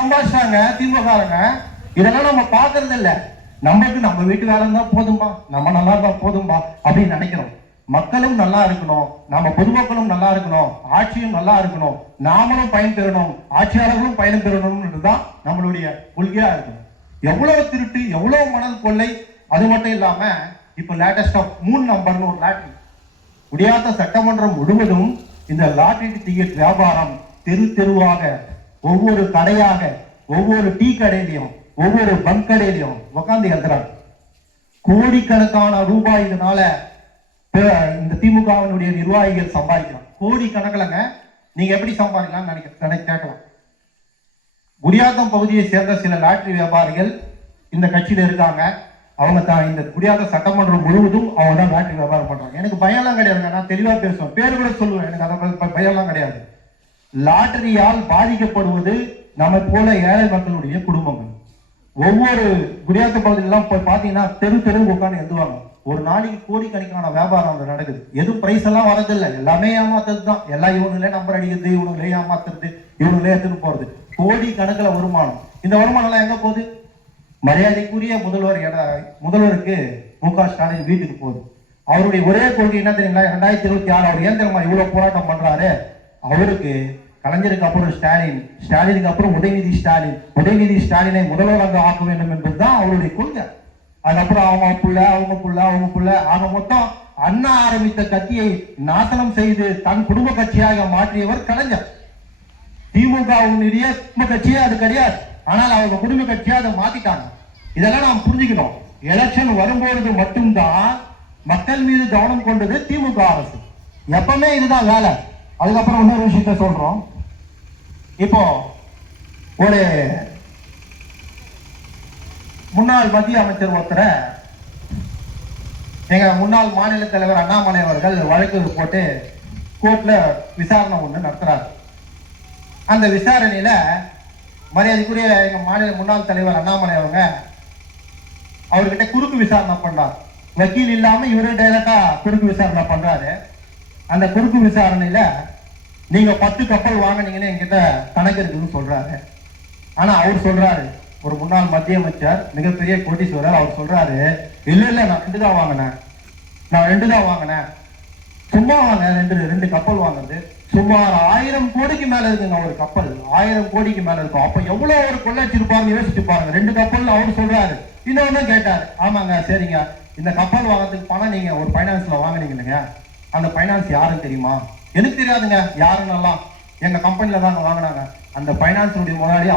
சம்பாதிச்சாங்க திமுகங்க. இதெல்லாம் நம்ம பாக்குறது இல்ல. நம்ம வீட்டு வேலை இருந்தா போதும்பா, நம்ம நல்லா இருந்தா போதும்பா அப்படின்னு நினைக்கிறோம். மக்களும் நல்லா இருக்கணும், நம்ம பொதுமக்களும் நல்லா இருக்கணும், ஆட்சியும் நல்லா இருக்கணும், நாமளும் பயன் பெறணும், ஆட்சியாளர்களும் பயன் பெறணும்ன்றதுதான் நம்மளுடைய கொள்கையா இருக்கு. எவ்வளவு திருட்டு, எவ்வளவு மணல் கொள்ளை. அது மட்டும் இல்லாம இப்ப லேட்டஸ்டா 3 நம்பர்னு ஒரு லாட்டரி. குடியாத்த சட்டமன்றம் முழுவதும் இந்த லாட்டரி டிக்கெட் வியாபாரம் தெரு தெருவாக, ஒவ்வொரு கடையாக, ஒவ்வொரு டீ கடையிலையும், ஒவ்வொரு பங்க் கடையிலையும் உட்காந்து எழுதுறாங்க. கோடிக்கணக்கான ரூபாய் இதனால இந்த திமுகவினுடைய நிர்வாகிகள் சம்பாதிக்கலாம். கோடி கணக்கிலங்க. நீங்க எப்படி சம்பாதிக்கலாம் கேட்கலாம். குடியாத்தம் பகுதியை சேர்ந்த சில லாட்டரி வியாபாரிகள் இந்த கட்சியில இருக்காங்க. அவங்க தான் இந்த குடியாத்த சட்டமன்றம் முழுவதும் அவங்க தான் லாட்டரி வியாபாரம் பண்றாங்க. எனக்கு பயம்லாம் கிடையாதுங்க, நான் தெளிவா பேசுவேன், பேர் கூட சொல்லுவேன், எனக்கு அதை பயம்லாம் கிடையாது. லாட்டரியால் பாதிக்கப்படுவது நம்ம போல ஏழை மக்களுடைய குடும்பங்கள். ஒவ்வொரு குடியாத்த பகுதியிலாம் பாத்தீங்கன்னா தெரு தெரு உட்காந்து எழுதுவாங்க. ஒரு நாளைக்கு கோடிக்கணக்கான வியாபாரம் அங்க நடக்குது. எதுவும் பிரைஸ் எல்லாம் வரதில்லை, எல்லாமே ஏமாத்துறது தான். எல்லாம் இவனுங்களே நம்பர் அடிக்கிறது, இவனுங்களே ஏமாத்துறது, இவனுங்களே எடுத்துட்டு போறது. கோடி கணக்கில் வருமானம். இந்த வருமானம் எல்லாம் எங்க போகுது? மரியாதைக்குரிய முதல்வருக்கு மு.க. ஸ்டாலின் வீட்டுக்கு போகுது. அவருடைய ஒரே கொள்கை என்ன தெரியுங்களா? 2026 அவர் ஏன் தெரியுமா இவ்வளவு போராட்டம் பண்றாரு? அவருக்கு கலைஞருக்கு அப்புறம் ஸ்டாலினுக்கு அப்புறம் உதயநிதி ஸ்டாலினை முதல்வராக ஆக்க வேண்டும் என்பதுதான் அவருடைய கொள்கை. அதுக்கப்புறம் அவங்க புள்ள ஆக மொத்தம் அண்ணா ஆரம்பித்த கட்சியை நாசனம் செய்து தன் குடும்ப கட்சியாக மாற்றியவர் கலைஞர். திமுகவுடைய குடும்ப கட்சியே அது கிடையாது, ஆனால் அவங்க குடும்ப கட்சியா அதை மாத்திட்டாங்க. இதெல்லாம் நாம் புரிஞ்சுக்கணும். எலெக்ஷன் வரும்போது மட்டும்தான் மக்கள் மீது கவனம் கொண்டது திமுக அரசு. எப்பவுமே இதுதான் வேலை. அதுக்கப்புறம் இன்னொரு விஷயத்த சொல்றோம். இப்போ ஒரு முன்னாள் மத்திய அமைச்சர் ஒருத்தரை எங்க முன்னாள் மாநில தலைவர் அண்ணாமலை அவர்கள் வழக்கு போட்டு கோர்ட்ல விசாரணை ஒண்ணு நடத்துறாரு. அந்த விசாரணையில மரியாதைக்குரிய எங்க மாநில முன்னாள் தலைவர் அண்ணாமலை அவங்க அவர்கிட்ட குறுக்கு விசாரணை பண்றாரு. வக்கீல் இல்லாம இவரு டைரக்டா குறுக்கு விசாரணை பண்றாரு. அந்த குறுக்கு விசாரணையில நீங்க 10 கப்பல் வாங்கினீங்கன்னு என்கிட்ட கணக்கு இருக்குன்னு சொல்றாரு. ஆனா அவர் சொல்றாரு, ஒரு முன்னாள் மத்திய அமைச்சர், மிகப்பெரிய கோட்டீஸ்வரர், அவர் சொல்றாரு, இல்ல நான் 2 தான் வாங்கினேன். சும்மா வாங்க, ரெண்டு கப்பல் வாங்குறது சுமார் 1000 கோடிக்கு மேல இருக்குங்க. ஒரு கப்பல் 1000 கோடிக்கு மேல இருக்கும். அப்ப எவ்வளவு ஒரு கொள்ளைச்சிருப்பாங்க யோசிச்சு பாருங்க. 2 கப்பல் அவர் சொல்றாரு. இன்னொன்னு கேட்டாரு, ஆமாங்க சரிங்க, இந்த கப்பல் வாங்கறதுக்கு பணம் நீங்க ஒரு பைனான்ஸ்ல வாங்கினீங்க இல்லைங்க, அந்த பைனான்ஸ் யாருன்னு தெரியுமா? எனக்கு தெரியாதுங்க, யாருன்னெல்லாம் எங்க கம்பெனில தாங்க வாங்கினாங்க. அந்த பைனான்ஸ் முதலாளி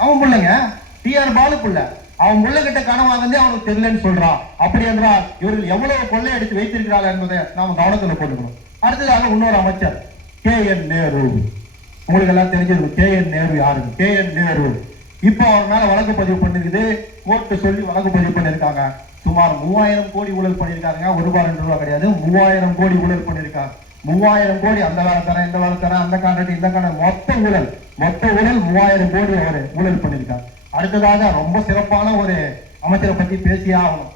அவன் பிள்ளைங்க டிஆர் பாலு பிள்ளை. அவன் முள்ள கிட்ட கடன் வாங்கினதே அவனுக்கு தெரியலன்னு சொல்றான். அப்படி என்றால் இவர்கள் எவ்வளவு கொள்ளை எடுத்து வைத்திருக்கிறார்கள் என்பதை நாம கவனத்துல போட்டுக்கணும். அடுத்ததாக இன்னொரு அமைச்சர் KN நேரு. உங்களுக்கு எல்லாம் தெரிஞ்சது KN நேரு யாருங்க? KN நேரு இப்போ அவர் மேல வழக்கு பதிவு பண்ணிருக்குது. கோர்ட்டு சொல்லி வழக்கு பதிவு பண்ணிருக்காங்க. சுமார் 3000 கோடி ஊழல் பண்ணிருக்காங்க. ₹1 கிடையாது, 3000 கோடி ஊழல் பண்ணிருக்காங்க. 3000 கோடி அந்த வேலை தரேன், இந்த வேலை தரேன், அந்த கான்ட்ராக்ட் இந்த கான்ட்ராக்ட், மொத்த ஊழல் 3000 கோடி அவர் ஊழல் பண்ணிருக்காங்க. அடுத்ததாக ரொம்ப சிறப்பான ஒரு அமைச்சரை பத்தி பேசியே ஆகணும்.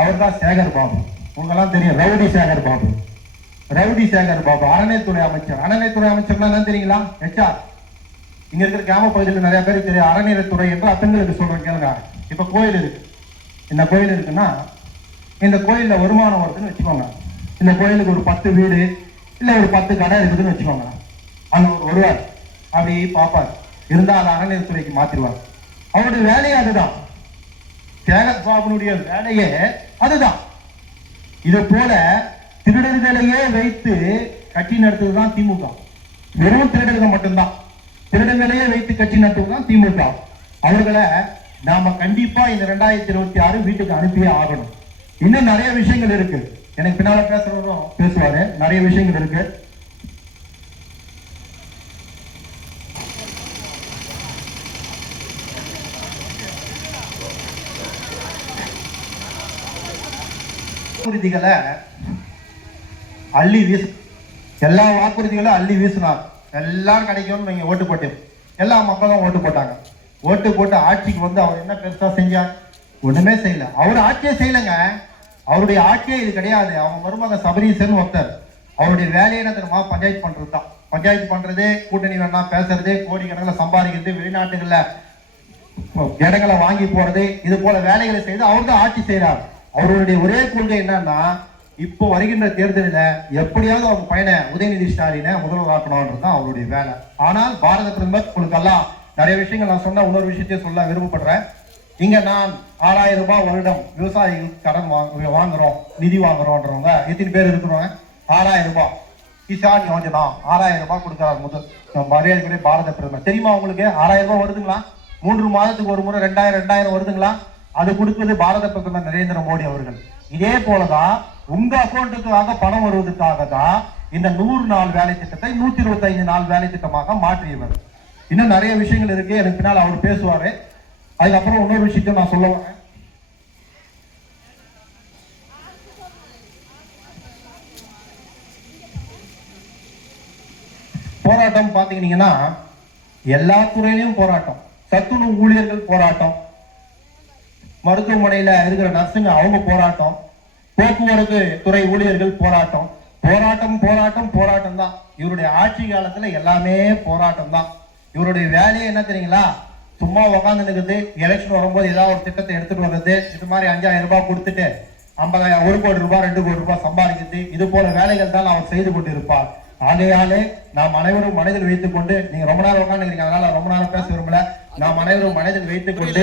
அவர் தான் சேகர் பாபு. உங்களெல்லாம் தெரியும், ரவுடி சேகர் பாபு அறநிலைத்துறை அமைச்சர். அறநிலைத்துறை அமைச்சர்னா என்ன தெரியுங்களா? HR. இங்க இருக்கிற கிராம பகுதியில் நிறைய பேருக்கு தெரியும். அறநிலைத்துறை என்று அத்தங்களுக்கு சொல்றேன் கேளுங்க. இப்ப கோயில் இருக்கு. இந்த கோயில் இருக்குன்னா இந்த கோயில்ல வருமானம் வருதுன்னு வச்சுக்கோங்க. இந்த கோயிலுக்கு ஒரு 10 வீடு இல்ல ஒரு 10 கடை இருக்குதுன்னு வச்சுக்கோங்க. அங்க ஒருவர் அப்படி பார்ப்பார், இருந்தா அதை அறநிலையத்துறைக்கு மாத்திருவார். அவருடைய வேலையே அதுதான். சேகர் பாபுனுடைய வேலையே அதுதான். இது போல திருடர்களையே வைத்து கட்சி நடத்துவதுதான் திமுக. வெறும் திருடர்கள் மட்டும்தான். திருடர்களையே வைத்து கட்சி நடத்துவதுதான் திமுக. அவர்களை நாம கண்டிப்பா இந்த 2026 வீட்டுக்கு அனுப்பியே ஆகணும். இன்னும் நிறைய விஷயங்கள் இருக்கு. எனக்கு பின்னால பேசுவாரு. நிறைய விஷயங்கள் இருக்கு. வாக்குறுதிகளை அள்ளி வீசு, எல்லா வாக்குறுதிகளும் அள்ளி வீசினார். எல்லாம் கிடைக்கும்னு நீங்க ஓட்டு போட்டு எல்லா மக்களும் ஓட்டு போட்டாங்க. ஓட்டு போட்டு ஆட்சிக்கு வந்து அவர் என்ன பெருசா செஞ்சார்? ஒண்ணுமே செய்யல. அவர் ஆட்சியே செய்யலைங்க. அவருடைய ஆட்சியே இது கிடையாது. அவங்க மருமக சபரீசன் ஒருத்தர், அவருடைய வேலையை என்ன தெரியுமா? பஞ்சாயத்து பண்றது தான். பஞ்சாயத்து பண்றது, கூட்டணி வேணா பேசுறது, கோடிக்கணக்கில் சம்பாதிக்கிறது, வெளிநாட்டுகள்ல இடங்களை வாங்கி போறது, இது போல வேலைகளை செய்து அவர் தான் ஆட்சி செய்யறார். அவருடைய ஒரே கொள்கை என்னன்னா, இப்போ வருகின்ற தேர்தலில் எப்படியாவது அவங்க பையனை உதயநிதி ஸ்டாலினை முதல்வர் ஆக்கணும்ன்றது தான் அவருடைய வேலை. ஆனால் பாரத பிரதமர் உங்களுக்கெல்லாம் நிறைய விஷயங்கள் நான் சொன்ன இன்னொரு விஷயத்தையும் சொல்ல விருப்பப்படுறேன். இங்க நான் 6000 ரூபாய் வருடம் விவசாயிகளுக்கு கடன் வாங்குறோம், நிதி வாங்குறோன்றவங்க எத்தனை பேர் இருக்கிறவங்க? 6000 ரூபாய் கிசான் யோஜனா 6000 ரூபாய் கொடுக்கிறார் முதல் மரியாதைக்குரிய பாரத பிரதமர். தெரியுமா உங்களுக்கு 6000 ரூபாய் வருதுங்களா? 3 மாதத்துக்கு ஒரு முறை 2000 வருதுங்களா? அது கொடுப்பது பாரத பிரதமர் நரேந்திர மோடி அவர்கள். இதே போலதான் உங்க அக்கௌண்ட்டுக்காக பணம் வருவதற்காக தான் இந்த 100 நாள் வேலை திட்டத்தை 125 நாள் வேலை திட்டமாக மாற்றியவர். இன்னும் நிறைய விஷயங்கள் இருக்கு, எனக்கு பின்னால் அவர் பேசுவாரு. அதுக்கப்புறம் இன்னொரு விஷயத்தையும் நான் சொல்ல வரேன். போராட்டம் பாத்தீங்கன்னா எல்லா துறையிலையும் போராட்டம். சத்துணவு ஊழியர்கள் போராட்டம், மருத்துவமனையில இருக்கிற நர்ஸுங்க அவங்க போராட்டம், போக்குவரத்து துறை ஊழியர்கள் போராட்டம். போராட்டம் போராட்டம் போராட்டம் தான். இவருடைய ஆட்சி காலத்துல எல்லாமே போராட்டம் தான். இவருடைய வேலையே என்ன தெரியுங்களா? சும்மா உக்காந்து நிற்குது, எலெக்ஷன் வரும்போது ஏதாவது ஒரு திட்டத்தை எடுத்துட்டு வர்றது, இது மாதிரி 5000 ரூபாய் கொடுத்துட்டு 50,000 1 கோடி ரூபாய் 2 கோடி ரூபாய் சம்பாதிக்கிறது, இது போல வேலைகள் தான் அவர் செய்து கொண்டிருப்பார். ஆகையாலே நாம் அனைவரும் மனதில் வைத்துக் கொண்டு, நீங்க ரொம்ப நேரம் உட்காந்துக்கிறீங்க, அதனால ரொம்ப நேரம் பேச விரும்பல, நாம் அனைவரும் மனதில் வைத்துக் கொண்டு